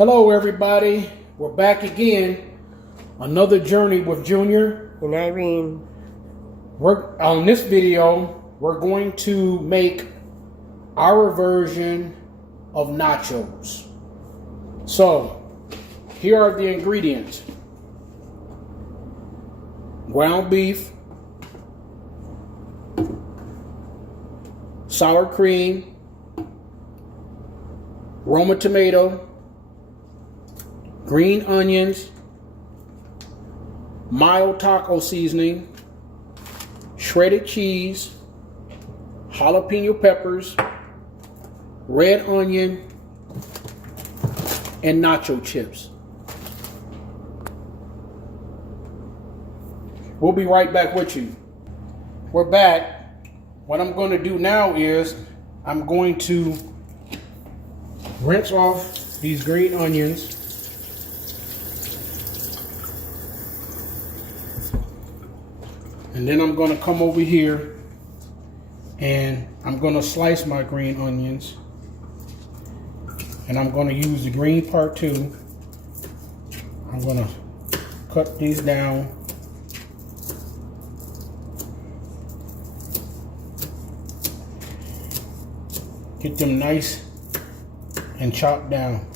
Hello everybody, we're back again. Another journey with Junior and Irene. On this video, we're going to make our version of nachos. So, here are the ingredients. Ground beef, sour cream, Roma tomato, green onions, mild taco seasoning, shredded cheese, jalapeno peppers, red onion, and nacho chips. We'll be right back with you. We're back. What I'm going to do now is I'm going to rinse off these green onions. And then I'm going to come over here and I'm going to slice my green onions. And I'm going to use the green part too. I'm going to cut these down. Get them nice and chopped down.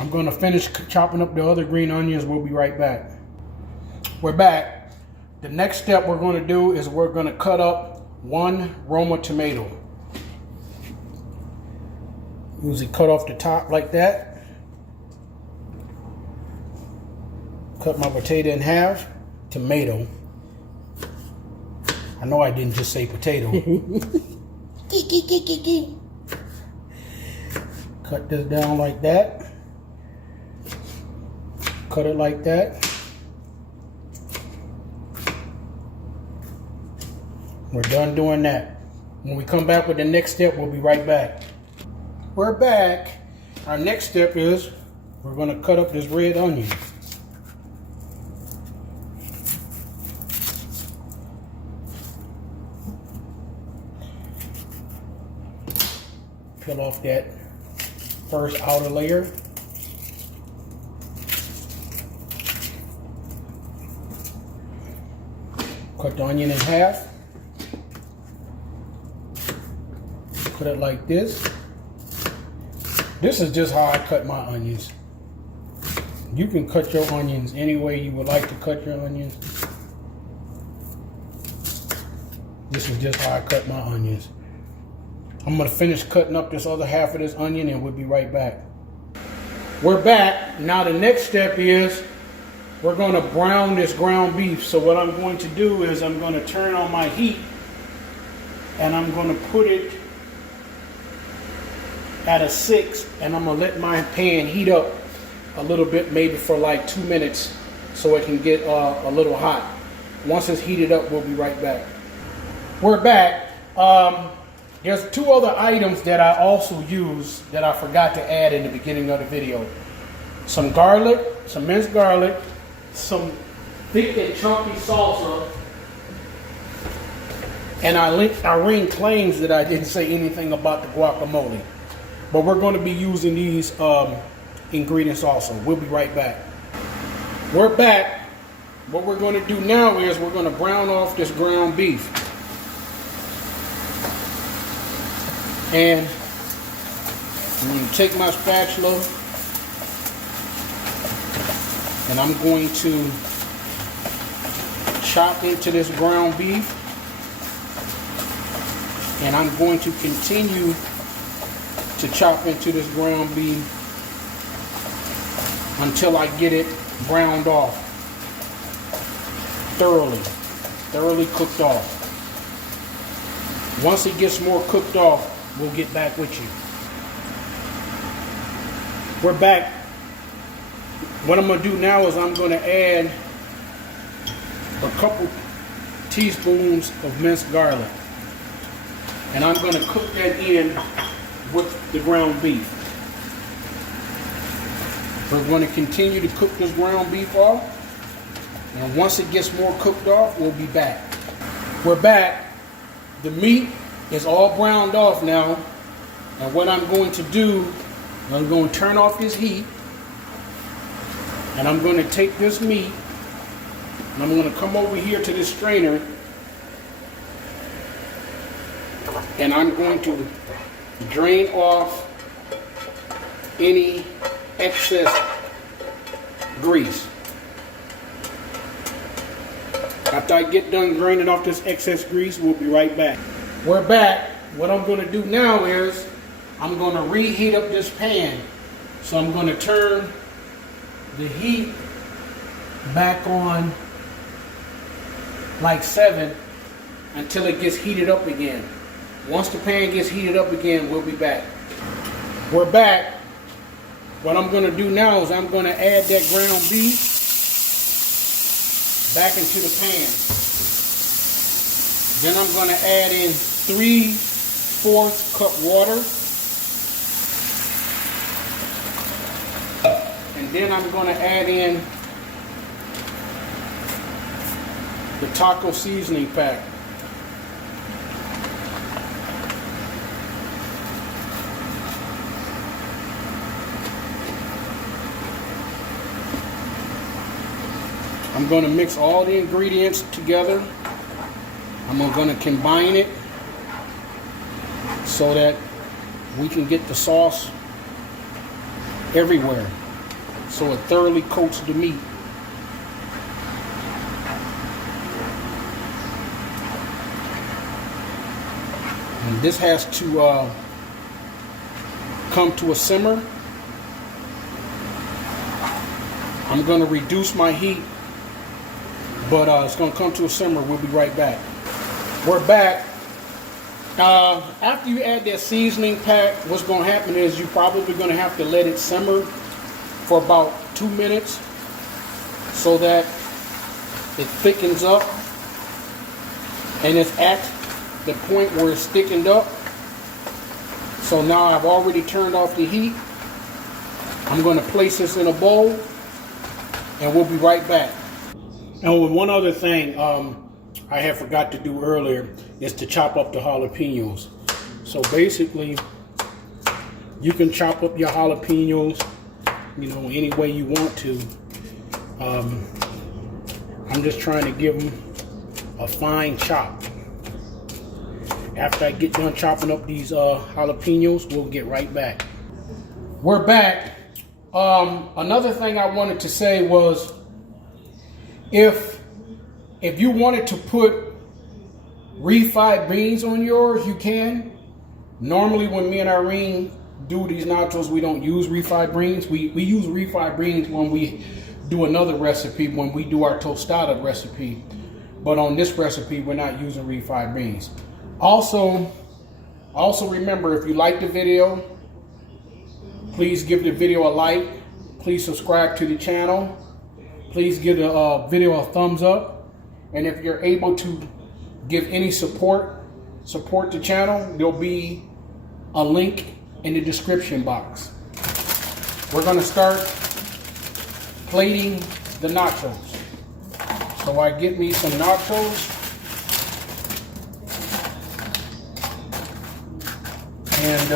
I'm going to finish chopping up the other green onions. We'll be right back. We're back. The next step we're going to do is we're going to cut up one Roma tomato. Usually cut off the top like that. Cut my potato in half. Tomato. I know I didn't just say potato. Cut this down like that. Cut it like that. We're done doing that. When we come back with the next step, we'll be right back. We're back. Our next step is we're going to cut up this red onion. Peel off that first outer layer. Cut the onion in half. Cut it like this. This is just how I cut my onions. You can cut your onions any way you would like to cut your onions. This is just how I cut my onions. I'm going to finish cutting up this other half of this onion and we'll be right back. We're back. Now the next step is we're going to brown this ground beef. So what I'm going to do is I'm going to turn on my heat and I'm going to put it at a 6 and I'm going to let my pan heat up a little bit, maybe for like 2 minutes so it can get a little hot. Once it's heated up, we'll be right back. We're back. There's two other items that I also use that I forgot to add in the beginning of the video. Some garlic, some minced garlic, some thick and chunky salsa, and Irene claims that I didn't say anything about the guacamole. But we're going to be using these ingredients also. We'll be right back. We're back. What we're going to do now is we're going to brown off this ground beef. And I'm going to take my spatula and I'm going to chop into this ground beef. And I'm going to continue to chop into this ground beef until I get it browned off. Thoroughly cooked off. Once it gets more cooked off, we'll get back with you. We're back. What I'm going to do now is I'm going to add a couple teaspoons of minced garlic. And I'm going to cook that in with the ground beef. We're going to continue to cook this ground beef off. And once it gets more cooked off, we'll be back. We're back. The meat is all browned off now. And what I'm going to do, I'm going to turn off this heat. And I'm going to take this meat and I'm going to come over here to this strainer. And I'm going to drain off any excess grease. After I get done draining off this excess grease, we'll be right back. We're back. What I'm going to do now is I'm going to reheat up this pan. So I'm going to turn the heat back on like 7 until it gets heated up again. Once the pan gets heated up again, we'll be back. We're back. What I'm going to do now is I'm going to add that ground beef back into the pan. Then I'm going to add in 3/4 cup water. And then I'm going to add in the taco seasoning pack. I'm going to mix all the ingredients together. I'm going to combine it so that we can get the sauce everywhere, so it thoroughly coats the meat. And this has to come to a simmer. I'm going to reduce my heat, but it's going to come to a simmer. We'll be right back. We're back. After you add that seasoning pack, what's going to happen is you're probably going to have to let it simmer for about 2 minutes so that it thickens up and it's at the point where it's thickened up. So now I've already turned off the heat. I'm going to place this in a bowl and we'll be right back. And one other thing I had forgot to do earlier is to chop up the jalapenos. So basically, you can chop up your jalapenos, you know, any way you want to. I'm just trying to give them a fine chop. After I get done chopping up these jalapenos, we'll get right back. We're back. Another thing I wanted to say was, if you wanted to put refried beans on yours, you can. Normally when me and Irene do these nachos, we don't use refried beans. We use refried beans when we do another recipe, when we do our tostada recipe. But on this recipe, we're not using refried beans. Also remember, if you like the video, please give the video a like. Please subscribe to the channel. Please give the video a thumbs up. And if you're able to give any support the channel, there'll be a link in the description box. We're going to start plating the nachos. So I get me some nachos. And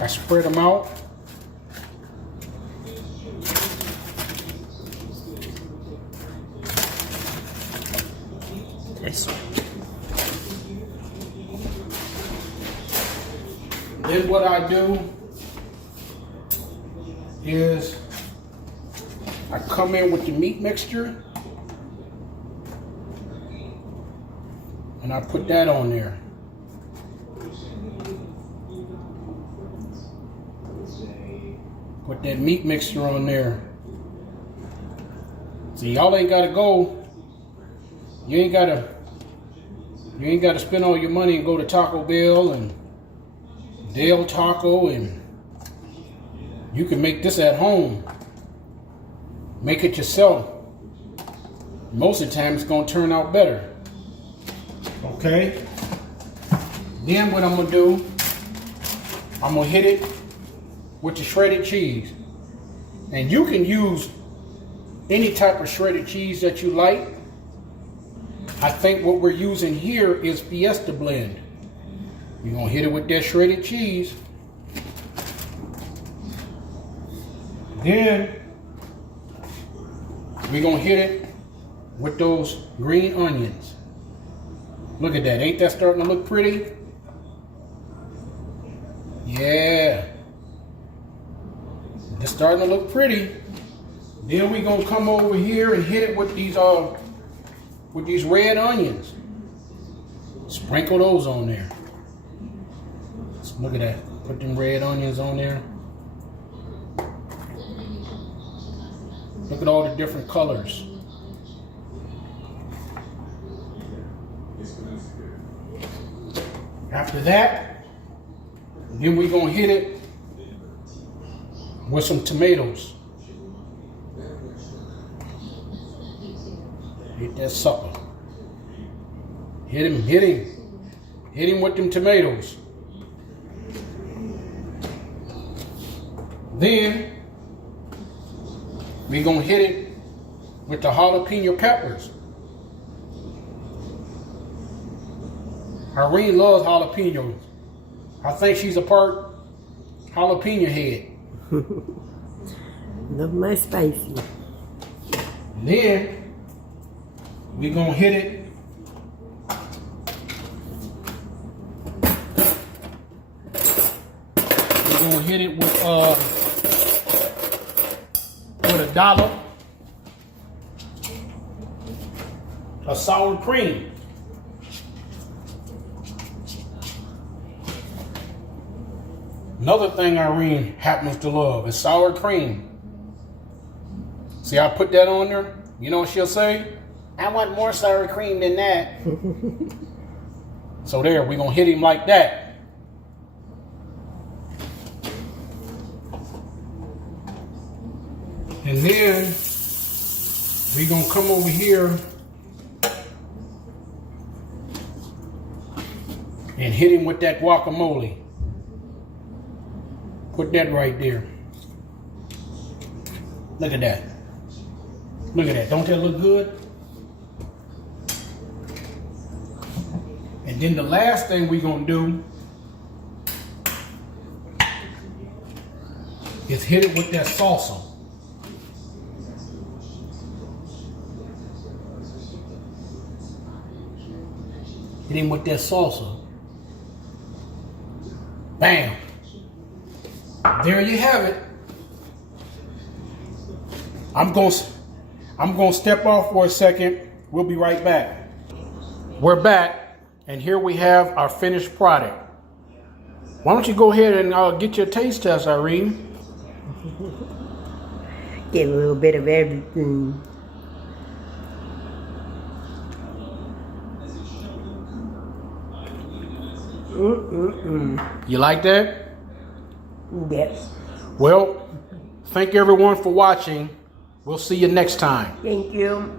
I spread them out. Then what I do is I come in with the meat mixture and I put that on there. Put that meat mixture on there. See, y'all ain't gotta go. You ain't gotta spend all your money and go to Taco Bell and Del Taco, and you can make this at home. Make it yourself. Most of the time it's gonna turn out better. Okay? Then what I'm gonna do, I'm gonna hit it with the shredded cheese. And you can use any type of shredded cheese that you like. I think what we're using here is Fiesta blend. We're gonna hit it with that shredded cheese. Then we're gonna hit it with those green onions. Look at that, ain't that starting to look pretty? Yeah. It's starting to look pretty. Then we're gonna come over here and hit it with these red onions. Sprinkle those on there. Look at that. Put them red onions on there. Look at all the different colors. After that, then we're gonna hit it with some tomatoes. Hit that sucker. Hit him. Hit him with them tomatoes. Then we're gonna hit it with the jalapeno peppers. Irene loves jalapenos. I think she's a part jalapeno head. Love my spicy. Then we're gonna hit it with a dollop of sour cream. Another thing Irene happens to love is sour cream. See, I put that on there. You know what she'll say? I want more sour cream than that. So there, we're gonna hit him like that. And then we're gonna come over here and hit him with that guacamole. Put that right there. Look at that. Look at that. Don't that look good? And then the last thing we're gonna do is hit it with that salsa. Hit him with that salsa. Bam. There you have it. I'm gonna step off for a second. We'll be right back. We're back, and here we have our finished product. Why don't you go ahead and get your taste test, Irene? Get a little bit of everything. You like that? Yes. Well, thank everyone for watching. We'll see you next time. Thank you.